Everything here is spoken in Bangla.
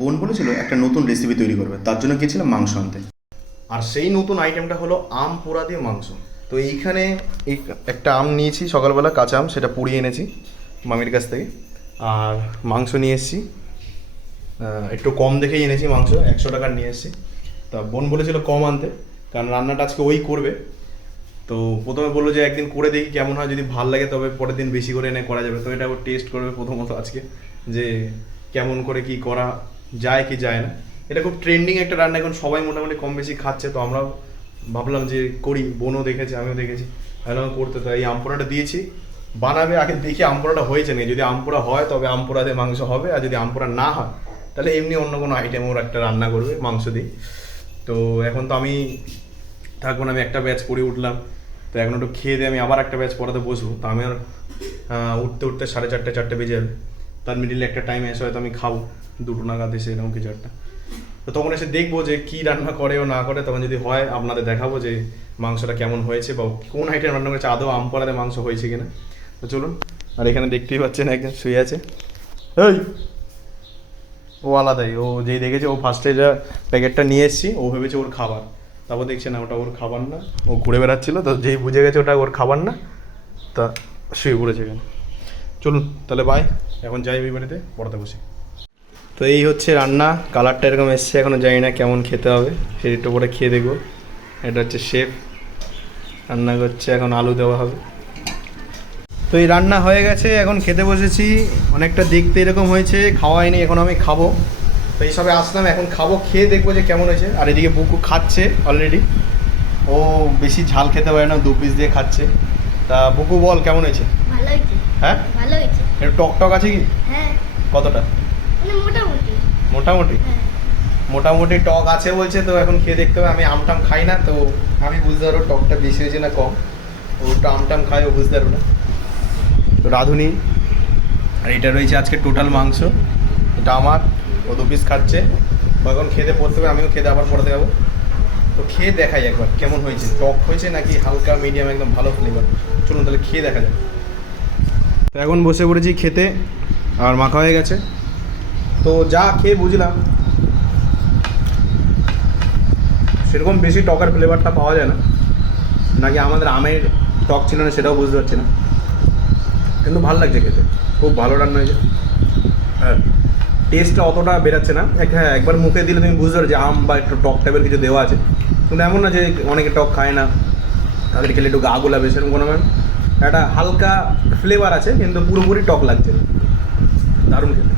বোন বলেছিল একটা নতুন রেসিপি তৈরি করবে, তার জন্য গিয়েছিলাম মাংস আনতে। আর সেই নতুন আইটেমটা হলো আম পোড়া দিয়ে মাংস। তো এইখানে এই একটা আম নিয়েছি সকালবেলা, কাঁচা আম, সেটা পুড়িয়ে এনেছি মামির কাছ থেকে। আর মাংস নিয়ে এসেছি, একটু কম দেখেই এনেছি মাংস, 100 টাকার নিয়ে এসেছি। তা বোন বলেছিল কম আনতে, কারণ রান্নাটা আজকে ওই করবে। তো প্রথমে বললো যে একদিন করে দেখি কেমন হয়, যদি ভালো লাগে তবে পরের দিন বেশি করে এনে করা যাবে। তো এটা ও টেস্ট করবে প্রথমত আজকে, যে কেমন করে কি করা যায় কি যায় না। এটা খুব ট্রেন্ডিং একটা রান্না, এখন সবাই মোটামুটি কম বেশি খাচ্ছে। তো আমরাও ভাবলাম যে করি, বোনও দেখেছে আমিও দেখেছি, ভাবলাম করতে। তো এই আমপোড়াটা দিয়েছি, বানাবে আগে দেখি আমপোড়াটা হয়েছে নাকি। যদি আমপোড়া হয় তবে আমপোড়া দিয়ে মাংস হবে, আর যদি আমপোড়া না হয় তাহলে এমনি অন্য কোনো আইটেম ওর একটা রান্না করবে মাংস দিয়ে। তো এখন তো আমি থাকবো না, আমি একটা ব্যাচ পড়ে উঠলাম। তো এখন একটু খেয়ে দিয়ে আমি আবার একটা ব্যাচ পড়াতে বসবো। তো আমি আর উঠতে উঠতে 4:30 4টে বেজে যাবে। তার মিডিলে একটা টাইম এসে হয়তো আমি খাবো 2টো নাগাদ এসে, এরকম কিছু একটা। তো তখন এসে দেখবো যে কী রান্না করে ও না করে। তখন যদি হয় আপনাদের দেখাবো যে মাংসটা কেমন হয়েছে বা কোন আইটেম রান্না করেছে, আদৌ আম পোড়াতে মাংস হয়েছে কিনা। তো চলুন। আর এখানে দেখতেই পাচ্ছেন একজন শুয়ে আছে, এই ও আলাদাই। ও যেই দেখেছে, ও ফার্স্টে যা প্যাকেটটা নিয়ে এসেছি ও ভেবেছে ওর খাবার, তারপর দেখছে না ওটা ওর খাবার না। ও ঘুরে বেড়াচ্ছিল, তো যেই বুঝে গেছে ওটা ওর খাবার না, তা শুয়ে পড়েছে এখানে। চলুন তাহলে বাই, এখন যাই ওই বাড়িতে পড়াতে বসে। তো এই হচ্ছে রান্না, কালারটা এরকম এসছে, এখনও জানি না কেমন খেতে হবে, সেটা একটু পরে খেয়ে দেখবো। এটা হচ্ছে শেফ রান্না করছে, এখন আলু দেওয়া হবে। তো এই রান্না হয়ে গেছে, এখন খেতে বসেছি। অনেকটা দেখতে এরকম হয়েছে, খাওয়া হয়নি, এখন আমি খাবো। তো এই সবে আসলাম, এখন খাবো, খেয়ে দেখবো যে কেমন হয়েছে। আর এদিকে বুকু খাচ্ছে অলরেডি, ও বেশি ঝাল খেতে পারে না, 2 পিস দিয়ে খাচ্ছে। তা বুকু বল কেমন হয়েছে? ভালো হয়েছে। হ্যাঁ ভালো হয়েছে। একটু টক টক আছে কি? হ্যাঁ, কতটা? মানে মোটামুটি। মোটামুটি? হ্যাঁ। মোটামুটি টক আছে বলছে, তো এখন খেয়ে দেখতে হবে। আমি আমটাম খাই না, তো আমি বুঝতে পারবো টকটা বেশি হয়েছে না কম। ও একটু আমটাম খায়, ও বুঝতে পারবো না। তো রাঁধুনি। আর এটা রয়েছে আজকে টোটাল মাংস, এটা আমার, ও 2 পিস খাচ্ছে। ও এখন খেতে পড়তে হবে, আমিও খেতে আবার পড়াতে যাবো। তো খেয়ে দেখাই একবার কেমন হয়েছে, টক হয়েছে নাকি হালকা মিডিয়াম একদম ভালো ফ্লেভার। চলুন তাহলে খেয়ে দেখা যাক। তো এখন বসে পড়েছি খেতে, আর মাখা হয়ে গেছে। তো যা খেয়ে বুঝলাম সেরকম বেশি টকের ফ্লেভারটা পাওয়া যায় না, নাকি আমাদের আমের টক ছিল না সেটাও বুঝতে পারছি না, কিন্তু ভালো লাগছে খেতে, খুব ভালো রান্না হয়েছে। হ্যাঁ, টেস্টটা অতটা বেরাচ্ছে না। হ্যাঁ, একবার মুখে দিলে তুমি বুঝতে পারো যে আম বা একটু টক টাইপের কিছু দেওয়া আছে, কিন্তু এমন না যে অনেকে টক খায় না, তাদের খেলে একটু গা গোলাবে, সেরকম কোনো একটা হালকা ফ্লেভার আছে, কিন্তু পুরোপুরি টক লাগছে না। দারুণ খেতে।